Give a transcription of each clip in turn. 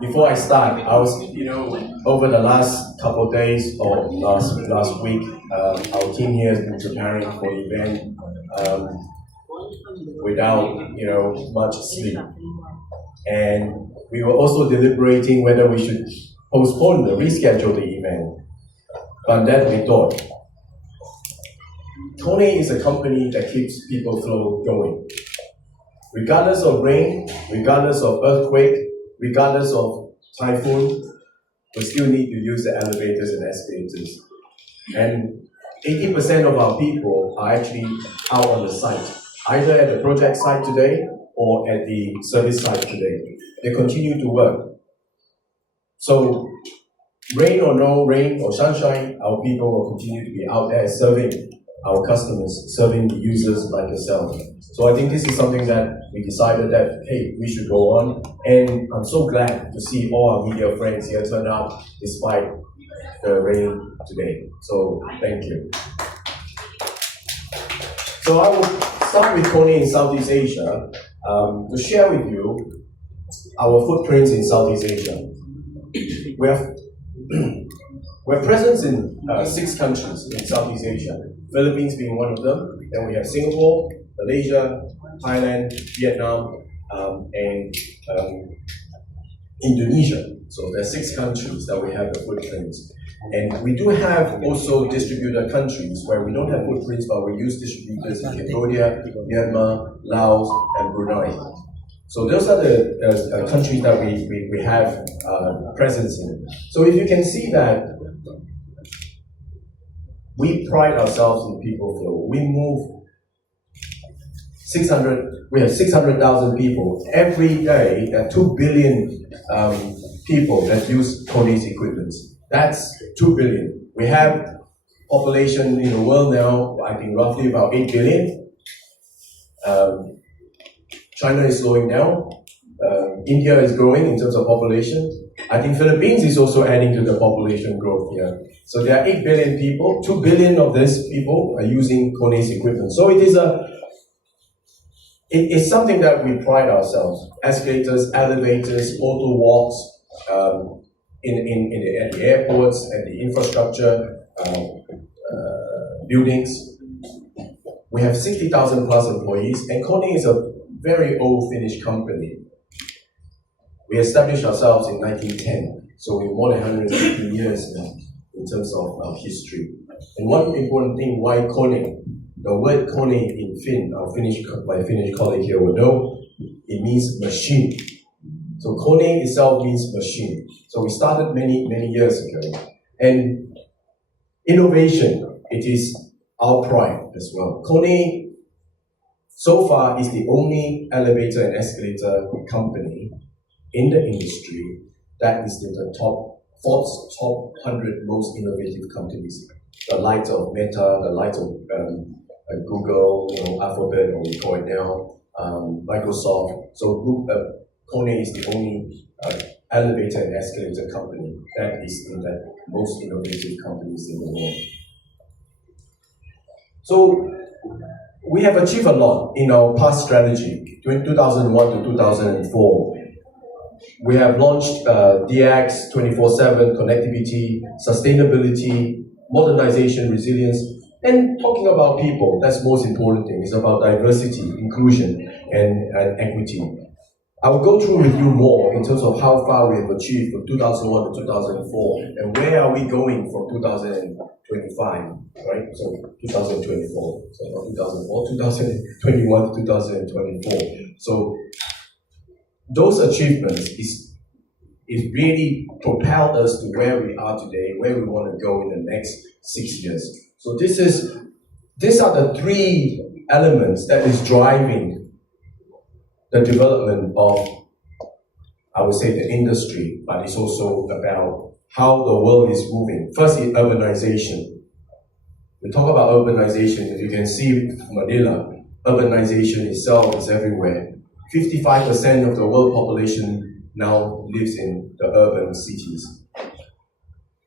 before I start, I was, over the last couple of days or last week, our team here has been preparing for the event without, much sleep. And we were also deliberating whether we should reschedule the event. But then we thought, KONE is a company that keeps people flow going. Regardless of rain, regardless of earthquake, regardless of typhoon, we still need to use the elevators and escalators. And 80% of our people are actually out on the site, either at the project site today or at the service site today. They continue to work. So, rain or no rain or sunshine, our people will continue to be out there serving our customers, serving the users like yourself. So I think this is something that we decided that, hey, we should go on. And I'm so glad to see all our media friends here turn out despite the rain today. So thank you. So I will start with KONE in Southeast Asia to share with you our footprints in Southeast Asia. We're present in 6 countries in Southeast Asia, Philippines being one of them. Then we have Singapore, Malaysia, Thailand, Vietnam, and Indonesia. So there are 6 countries that we have the footprints. And we do have also distributor countries where we don't have footprints, but we use distributors in Cambodia, Myanmar, Laos, and Brunei. So those are the countries that we have presence in. So if you can see that we pride ourselves in people flow. We have 600,000 people. Every day, there are 2 billion people that use KONE's equipment. That's 2 billion. We have population in the world now, I think roughly about 8 billion. China is slowing down. India is growing in terms of population. I think Philippines is also adding to the population growth here. So there are 8 billion people. 2 billion of these people are using KONE's equipment. So it's something that we pride ourselves. Escalators, elevators, auto walks, at the airports, at the infrastructure, buildings. We have 60,000 plus employees, and KONE is a very old Finnish company. We established ourselves in 1910, so we're more than 150 years now in terms of history. And one important thing, why KONE? The word KONE in Finn, my Finnish colleague here will know, it means machine. So KONE itself means machine. So we started many years ago. And innovation, it is our pride as well. KONE, so far, is the only elevator and escalator company in the industry that is in the top 100 most innovative companies. The likes of Meta, the likes of Google, Alphabet, or we call it now, Microsoft. So KONE is the only elevator and escalator company that is in the most innovative companies in the world. So we have achieved a lot in our past strategy, between 2001 to 2004. We have launched DX, 24/7, connectivity, sustainability, modernization, resilience, and talking about people, that's the most important thing. It's about diversity, inclusion, and equity. I will go through with you more in terms of how far we have achieved from 2001 to 2004, and where are we going from 2025, right? So 2024, so not 2004, 2021 to 2024. So those achievements is really propelled us to where we are today, where we want to go in the next 6 years. So these are the 3 elements that is driving the development of, I would say, the industry, but it's also about how the world is moving. First is urbanization. We talk about urbanization. If you can see Manila, urbanization itself is everywhere. 55% of the world population now lives in the urban cities.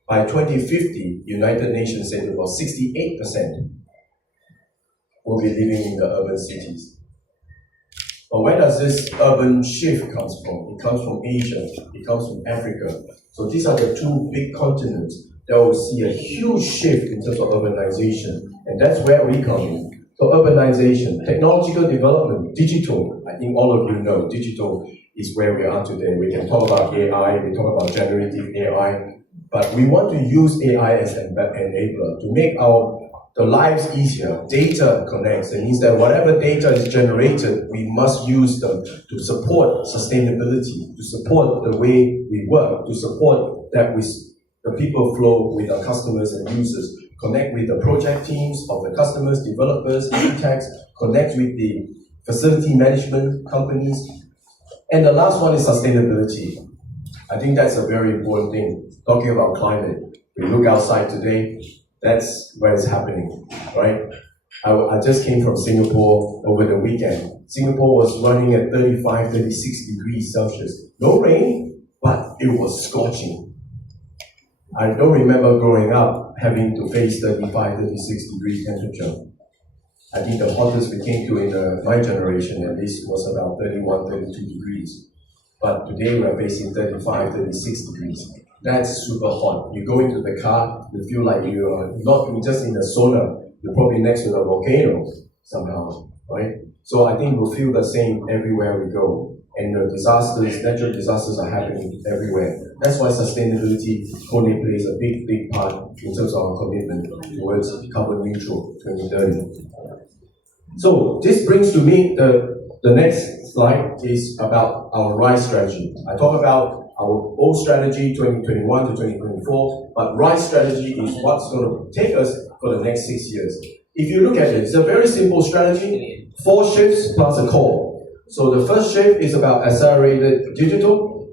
By 2050, United Nations said about 68% will be living in the urban cities. But where does this urban shift comes from? It comes from Asia, it comes from Africa. So these are the two big continents that will see a huge shift in terms of urbanization. And that's where we come in. So urbanization, technological development, digital. I think all of you know digital is where we are today. We can talk about AI, we talk about generative AI, but we want to use AI as an enabler to make the lives easier. Data connects. It means that whatever data is generated, we must use them to support sustainability, to support the way we work, to support that the people flow with our customers and users, connect with the project teams of the customers, developers, architects, connect with the facility management companies. And the last one is sustainability. I think that's a very important thing. Talking about climate, we look outside today, that's where it's happening, right? I just came from Singapore over the weekend. Singapore was running at 35, 36 degrees Celsius. No rain, but it was scorching. I don't remember growing up having to face 35, 36 degrees temperature. I think the hottest we came to in my generation at least was about 31, 32 degrees. But today we're facing 35, 36 degrees. That's super hot. You go into the car, you feel like you are not just in a sauna, you're probably next to a volcano somehow, right? So I think we'll feel the same everywhere we go. And the disasters, natural disasters are happening everywhere. That's why sustainability, KONE plays a big, big part in terms of our commitment towards carbon neutral 2030. So this brings to me the next slide is about our Reyes strategy. I talk about our old strategy, 2021 to 2024, but Reyes strategy is what's going to take us for the next 6 years. If you look at it, it's a very simple strategy, 4 shifts plus a core. So the first shift is about accelerated digital.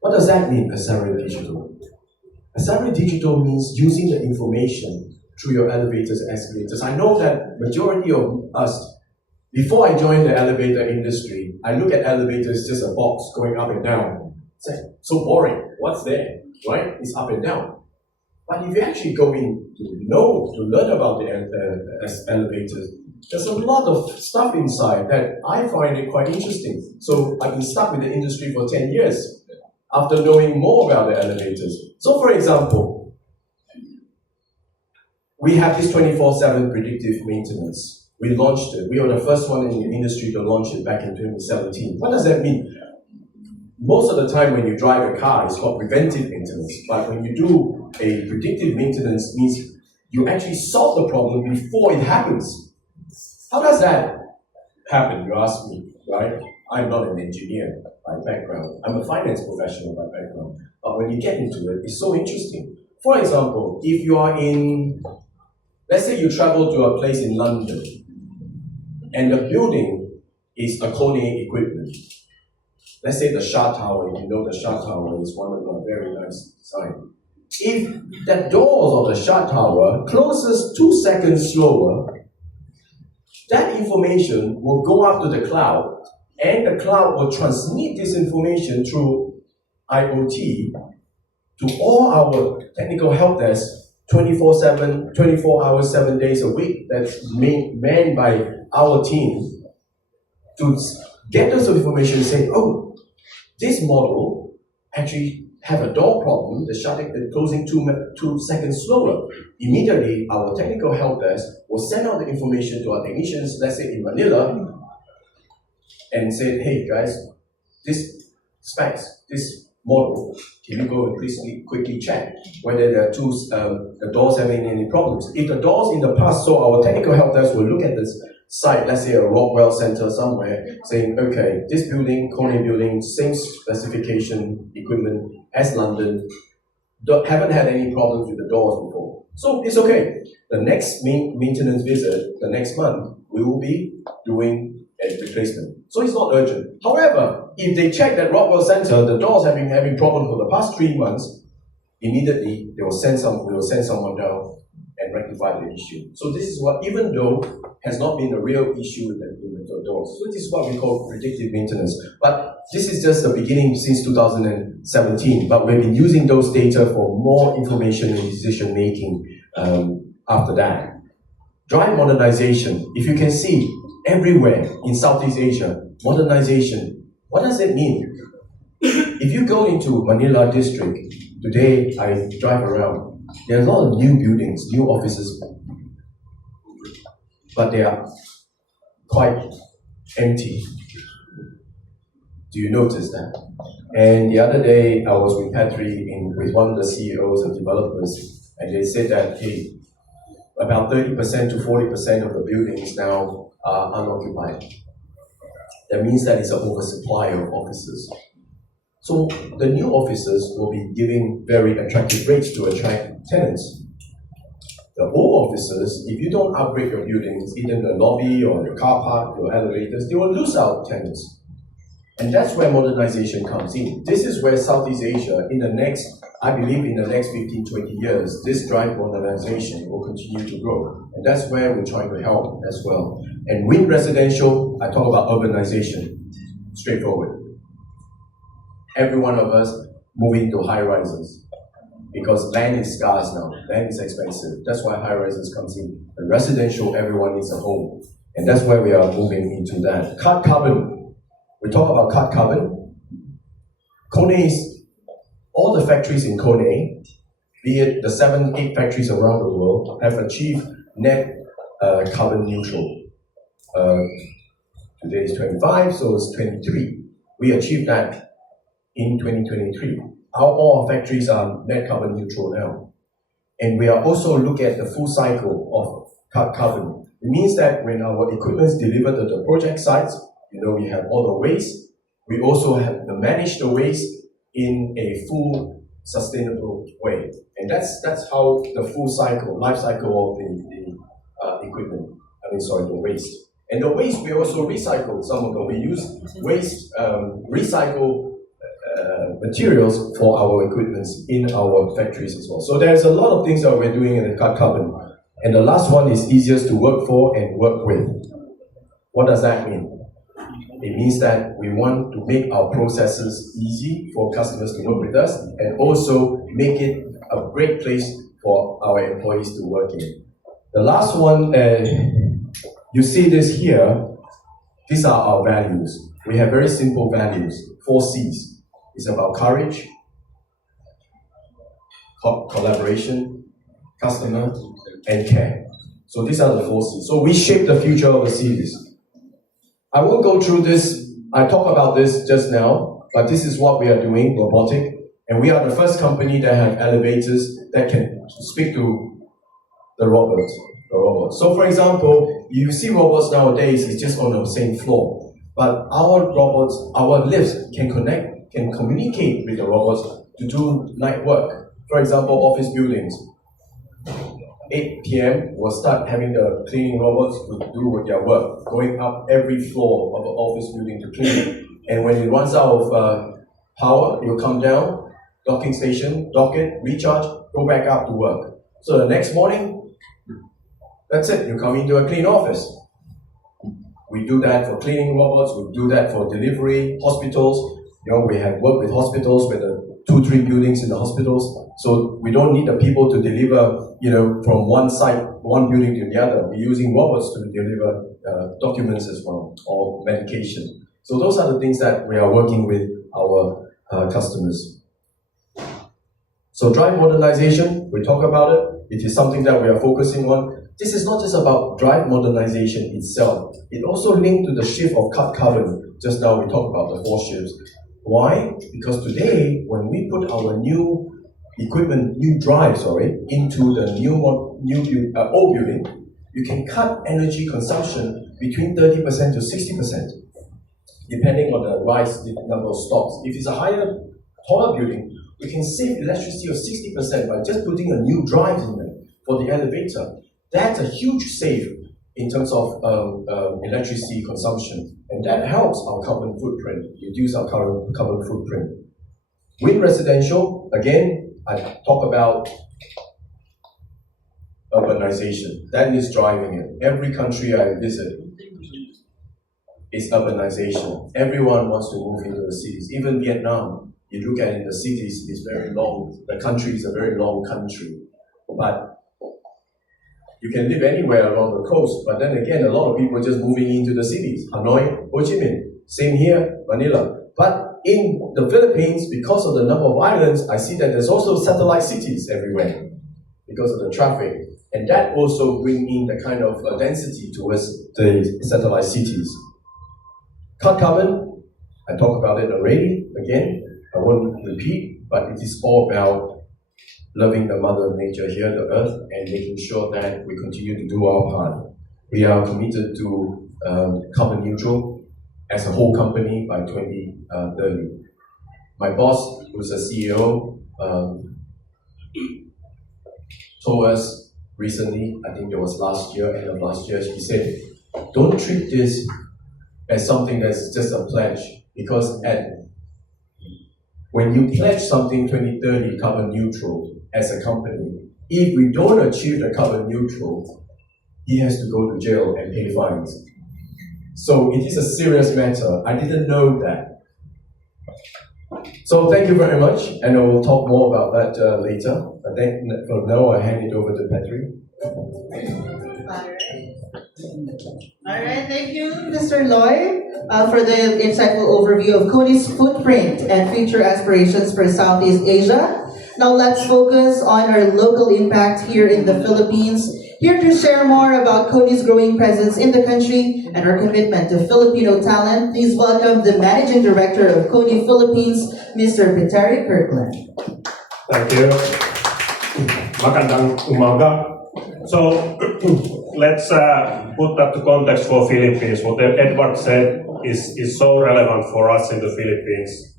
What does that mean, accelerated digital? Accelerated digital means using the information through your elevators and escalators. I know that majority of us, before I joined the elevator industry, I look at elevators just a box going up and down. It's like, so boring. What's there, right? It's up and down. But if you actually go in to learn about the elevators, there's a lot of stuff inside that I find it quite interesting. So I've been stuck with the industry for 10 years after knowing more about the elevators. So for example, we have this 24/7 predictive maintenance. We launched it. We were the first one in the industry to launch it back in 2017. What does that mean? Most of the time when you drive a car, it's called preventive maintenance. But when you do a predictive maintenance, means you actually solve the problem before it happens. How does that happen, you ask me, right? I'm not an engineer by background. I'm a finance professional by background. But when you get into it, it's so interesting. For example, if you are let's say you travel to a place in London, and the building is a KONE equipment. Let's say the Shah Tower, if you know the Shah Tower is one of the very nice design. If the doors of the Shah Tower closes 2 seconds slower, that information will go up to the cloud, and the cloud will transmit this information through IoT to all our technical help desk 24/7, 24 hours, 7 days a week. That's manned by our team to get us information saying, oh, this model actually have a door problem, the closing 2 seconds slower. Immediately, our technical help desk will send out the information to our technicians, let's say in Manila, and say, hey guys, this specs, this model, can you go and please quickly check whether the doors having any problems? If the doors in the past, so our technical help desk will look at this site, let's say a Rockwell Center somewhere, saying, okay, this building, KONE building, same specification equipment as London, haven't had any problems with the doors before. So it's okay. The next maintenance visit, the next month, we will be doing a replacement. So it's not urgent. However, if they check that Rockwell Center, the doors have been having problems for the past 3 months, immediately we will send someone down and rectify the issue. So this is what, even though has not been a real issue with the doors. So this is what we call predictive maintenance. But this is just the beginning since 2017. But we've been using those data for more information and decision making after that. Drive modernization. If you can see everywhere in Southeast Asia, modernization, what does it mean? If you go into Manila district, today I drive around, there are a lot of new buildings, new offices, but they are quite empty. Do you notice that? And the other day, I was with Patri with one of the CEOs of developers, and they said that, hey, about 30% to 40% of the buildings now are unoccupied. That means that it's an oversupply of offices. So the new offices will be giving very attractive rates to attract tenants. The old offices, if you don't upgrade your buildings, either the lobby or the car park, your elevators, they will lose out tenants. And that's where modernization comes in. This is where Southeast Asia, I believe in the next 15, 20 years, this drive modernization will continue to grow. And that's where we're trying to help as well. And with residential, I talk about urbanization, straightforward. Every one of us moving to high rises because land is scarce now, land is expensive. That's why high rises comes in. And residential, everyone needs a home. And that's where we are moving into that. Cut carbon. We talk about cut carbon. All the factories in KONE, be it the 7, 8 factories around the world, have achieved net carbon neutral. Today is 25, so it's 23. We achieved that in 2023. All our factories are net carbon neutral now. And we are also looking at the full cycle of cut carbon. It means that when our equipment is delivered to the project sites, we have all the waste. We also have to manage the waste in a full sustainable way. And that's how the full cycle, life cycle of the equipment, the waste. And the waste, we also recycle some of them. We use waste, recycle materials for our equipment in our factories as well. So there's a lot of things that we're doing in the cut carbon. And the last one is easiest to work for and work with. What does that mean? It means that we want to make our processes easy for customers to work with us and also make it a great place for our employees to work in. The last one, you see this here, these are our values. We have very simple values, 4 C's. It's about courage, collaboration, customer, and care. So these are the 4 C's. So we shape the future of the cities. I won't go through this. I talked about this just now, but this is what we are doing, robotic. And we are the first company that have elevators that can speak to the robots. So for example, you see robots nowadays, it's just on the same floor. But our robots, our lifts can communicate with the robots to do night work. For example, office buildings. 8 p.m. we'll start having the cleaning robots to do their work, going up every floor of an office building to clean it. And when it runs out of power, it will come down, docking station, dock it, recharge, go back up to work. So the next morning, that's it, you come into a clean office. We do that for cleaning robots, we do that for delivery, hospitals. We have worked with hospitals with the 2-3 buildings in the hospitals. So we don't need the people to deliver, from one site, one building to the other. We're using robots to deliver documents as well, or medication. So those are the things that we are working with our customers. So drive modernization, we talk about it. It is something that we are focusing on. This is not just about drive modernization itself. It also linked to the shift of cut carbon. Just now we talked about the 4 shifts. Why? Because today, when we put our new equipment, new drive, into the old building, you can cut energy consumption between 30% to 60%, depending on the rise in number of stops. If it's a taller building, we can save electricity of 60% by just putting a new drive in there for the elevator. That's a huge save in terms of electricity consumption. And that helps our carbon footprint, reduce our carbon footprint. With residential, again, I talk about urbanization. That is driving it. Every country I visit is urbanization. Everyone wants to move into the cities. Even Vietnam, you look at it, the cities is very long. The country is a very long country. But You can live anywhere along the coast, but then again, a lot of people are just moving into the cities. Hanoi, Ho Chi Minh, same here, Manila. But in the Philippines, because of the number of islands, I see that there's also satellite cities everywhere because of the traffic. And that also brings in the kind of density towards the satellite cities. Cut carbon, I talked about it already. Again, I won't repeat, but it is all about loving the mother nature here, the earth, and making sure that we continue to do our part. We are committed to carbon neutral as a whole company by 2030. My boss, who's a CEO, told us recently, I think it was last year, end of last year, he said, don't treat this as something that's just a pledge, because when you pledge something 2030 carbon neutral as a company, if we don't achieve the carbon neutral, he has to go to jail and pay fines. So it is a serious matter. I didn't know that. So thank you very much, and I will talk more about that later. But then for now, I hand it over to Patrick. All right, thank you, Mr. Loy, for the insightful overview of KONE's footprint and future aspirations for Southeast Asia. Now let's focus on our local impact here in the Philippines. Here to share more about KONE's growing presence in the country and our commitment to Filipino talent, please welcome the Managing Director of KONE Philippines, Mr. Peter Kirkland. Thank you. Magandang umaga. So let's put that to context for Philippines. What Edward said is so relevant for us in the Philippines.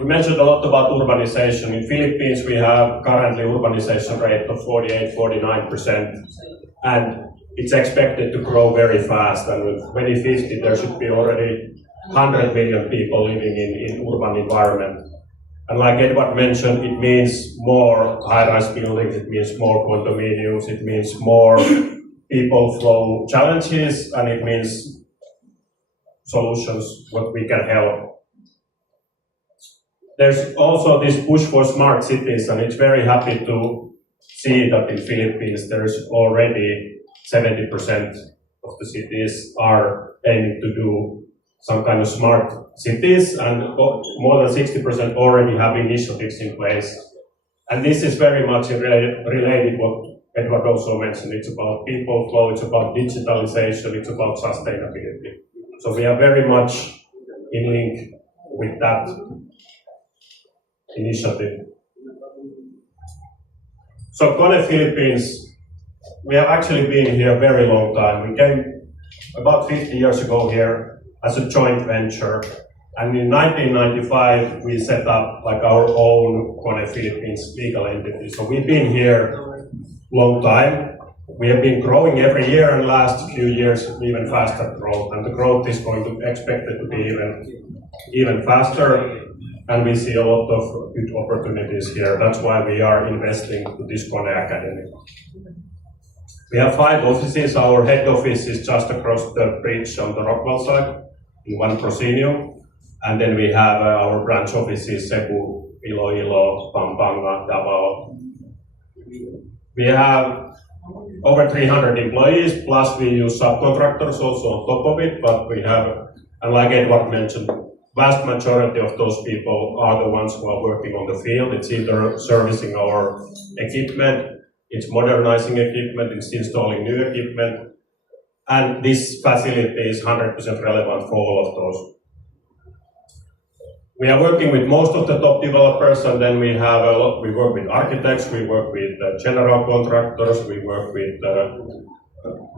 We mentioned a lot about urbanization. In Philippines, we have currently urbanization rate of 48-49%, and it's expected to grow very fast. And with 2050, there should be already 100 million people living in urban environment. And like Edward mentioned, it means more high-rise buildings, it means more condominiums, it means more people flow challenges, and it means solutions what we can help. There's also this push for smart cities, and it's very happy to see that in Philippines there's already 70% of the cities are aiming to do some kind of smart cities, and more than 60% already have initiatives in place. And this is very much related what Edward also mentioned. It's about people flow, it's about digitalization, it's about sustainability. So we are very much in link with that initiative. So KONE Philippines, we have actually been here a very long time. We came about 50 years ago here as a joint venture, and in 1995 we set up like our own KONE Philippines legal entity. So we've been here a long time. We have been growing every year, and last few years even faster growth, and the growth is going to expected to be even faster. And we see a lot of good opportunities here. That's why we are investing to this KONE Academy. We have 5 offices. Our head office is just across the bridge on the Rockwell side in one proscenium. And then we have our branch offices, Cebu, Iloilo, Pampanga, Davao. We have over 300 employees, plus we use subcontractors also on top of it, but we have, and like Edward mentioned, vast majority of those people are the ones who are working on the field. It's either servicing our equipment, it's modernizing equipment, it's installing new equipment, and this facility is 100% relevant for all of those. We are working with most of the top developers, and then we work with architects, we work with general contractors, we work with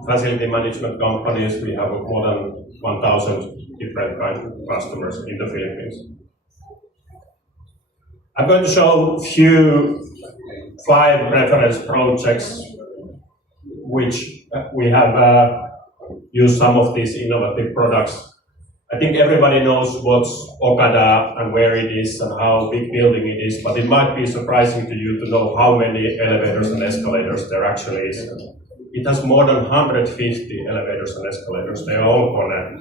facility management companies. We have more than 1,000 different kinds of customers in the Philippines. I'm going to show 5 reference projects which we have used some of these innovative products. I think everybody knows what's Okada and where it is and how big building it is, but it might be surprising to you to know how many elevators and escalators there actually is. It has more than 150 elevators and escalators. They are all KONE.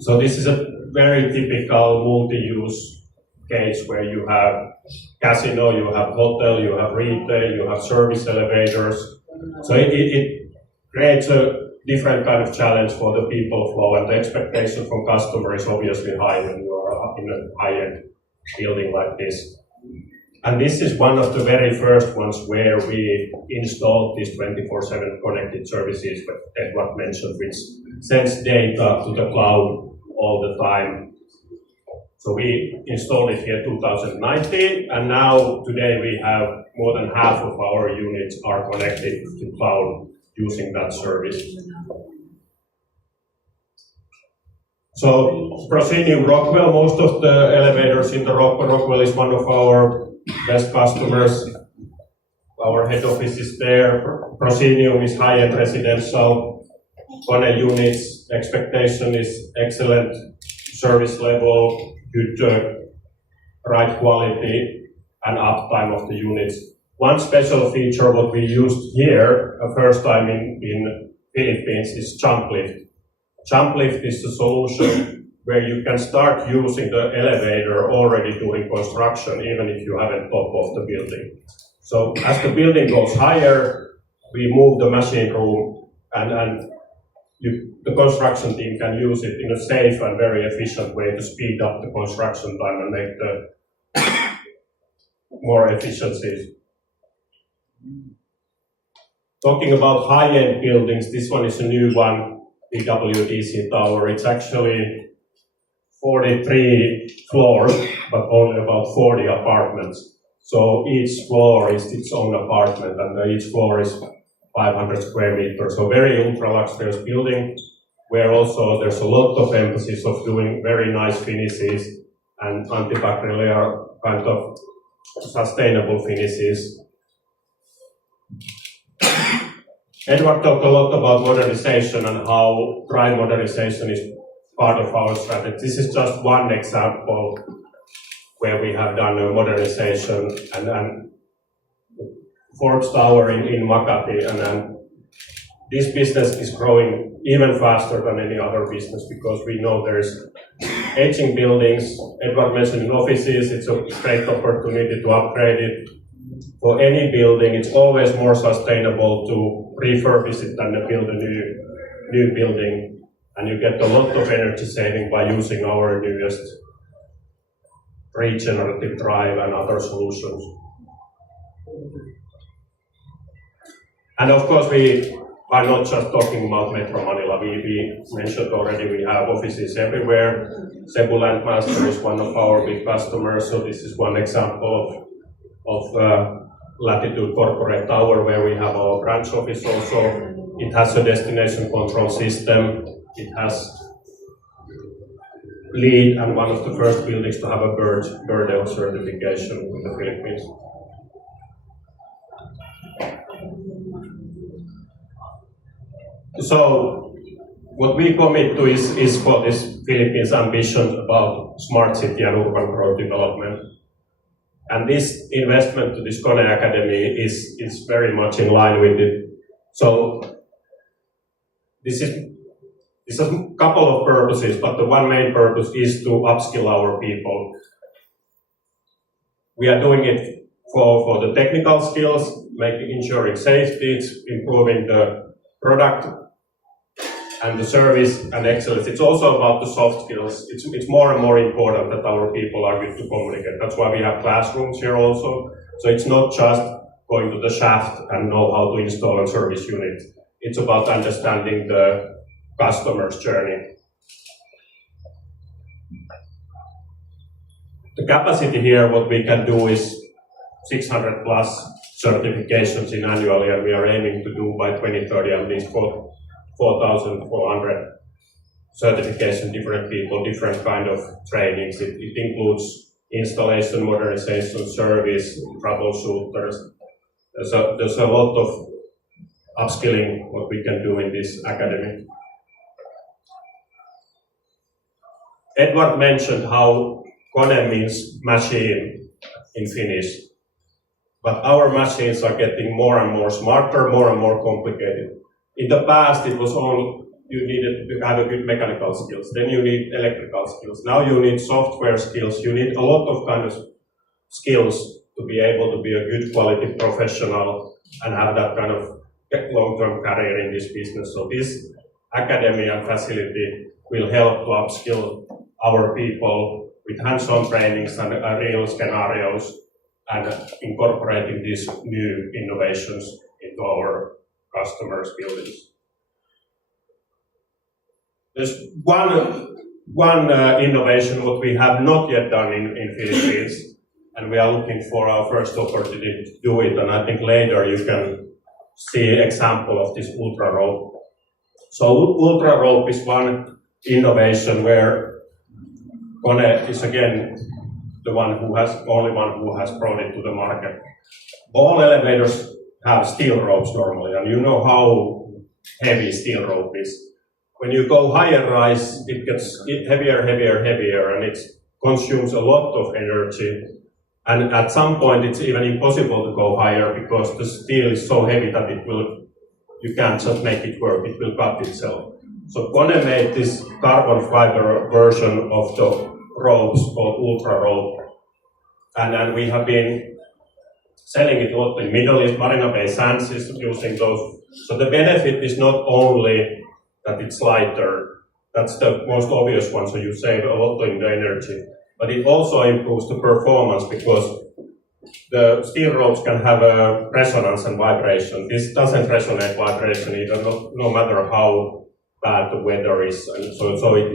So this is a very typical multi-use case where you have casino, you have hotel, you have retail, you have service elevators. So it creates a different kind of challenge for the people flow, and the expectation from customer is obviously high when you are in a high-end building like this. And this is one of the very first ones where we installed these 24/7 connected services that Edward mentioned, which sends data to the cloud all the time. So we installed it here 2019, and now today we have more than half of our units are connected to cloud using that service. So Proscenium Rockwell, most of the elevators in the Rockwell is one of our best customers. Our head office is there. Proscenium is high-end residential. KONE units, expectation is excellent service level, good right quality and uptime of the units. One special feature what we used here, first time in Philippines, is jump lift. Jump lift is the solution where you can start using the elevator already during construction, even if you haven't top of the building. So as the building goes higher, we move the machine room, and the construction team can use it in a safe and very efficient way to speed up the construction time and make the more efficiencies. Talking about high-end buildings, this one is a new one, PWDC Tower. It's actually 43 floors, but only about 40 apartments. So each floor is its own apartment, and each floor is 500 square meters. So very ultra-luxurious building, where also there's a lot of emphasis of doing very nice finishes and antibacterial kind of sustainable finishes. Edward talked a lot about modernization and how dry modernization is part of our strategy. This is just one example where we have done a modernization, and Forbes Tower in Makati, and this business is growing even faster than any other business because we know there's aging buildings. Edward mentioned in offices, it's a great opportunity to upgrade it. For any building, it's always more sustainable to refurbish it than to build a new building, and you get a lot of energy saving by using our newest regenerative drive and other solutions. And of course, we are not just talking about Metro Manila. We mentioned already we have offices everywhere. Cebu Landmaster is one of our big customers, so this is one example of Latitude Corporate Tower where we have our branch office also. It has a destination control system. It has LEED and one of the first buildings to have a Bird certification in the Philippines. So what we commit to is for this Philippines ambition about smart city and urban growth development. And this investment to this KONE Academy is very much in line with it. So this is a couple of purposes, but the one main purpose is to upskill our people. We are doing it for the technical skills, ensuring safety, improving the product and the service and excellence. It's also about the soft skills. It's more and more important that our people are good to communicate. That's why we have classrooms here also. So it's not just going to the shaft and know how to install a service unit. It's about understanding the customer's journey. The capacity here, what we can do is 600 plus certifications in annually, and we are aiming to do by 2030 at least 4,400 certification, different people, different kind of trainings. It includes installation, modernization, service, troubleshooters. There's a lot of upskilling what we can do in this academy. Edward mentioned how KONE means machine in Finnish, but our machines are getting more and more smarter, more and more complicated. In the past, it was only you needed to have a good mechanical skills, then you need electrical skills. Now you need software skills, you need a lot of kind of skills to to be able to be a good quality professional and have that kind of long-term career in this business. So this academy and facility will help to upskill our people with hands-on trainings and real scenarios and incorporating these new innovations into our customers' buildings. There's one innovation what we have not yet done in Philippines, and we are looking for our first opportunity to do it, and I think later you can see an example of this ultra rope. So ultra rope is one innovation where KONE is again the only one who has brought it to the market. All elevators have steel ropes normally, and you know how heavy steel rope is. When you go higher rise, it gets heavier, and it consumes a lot of energy. And at some point, it's even impossible to go higher because the steel is so heavy that you can't just make it work, it will cut itself. So KONE made this carbon fiber version of the ropes called ultra rope. And then we have been selling it a lot in Middle East. Marina Bay Sands is using those. So the benefit is not only that it's lighter, that's the most obvious one, so you save a lot in the energy. But it also improves the performance because the steel ropes can have a resonance and vibration. This doesn't resonate vibration either, no matter how bad the weather is. And so it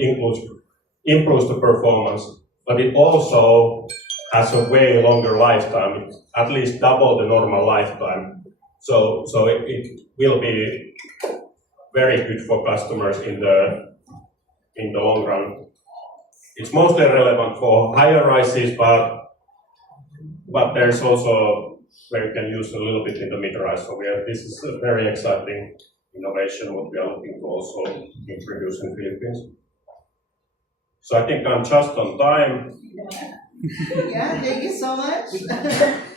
improves the performance, but it also has a way longer lifetime, at least double the normal lifetime. So it will be very good for customers in the long run. It's mostly relevant for higher rises, but there's also where you can use a little bit in the mid-rise. So this is a very exciting innovation what we are looking to also introduce in Philippines. So I think I'm just on time. Yeah, thank you so much.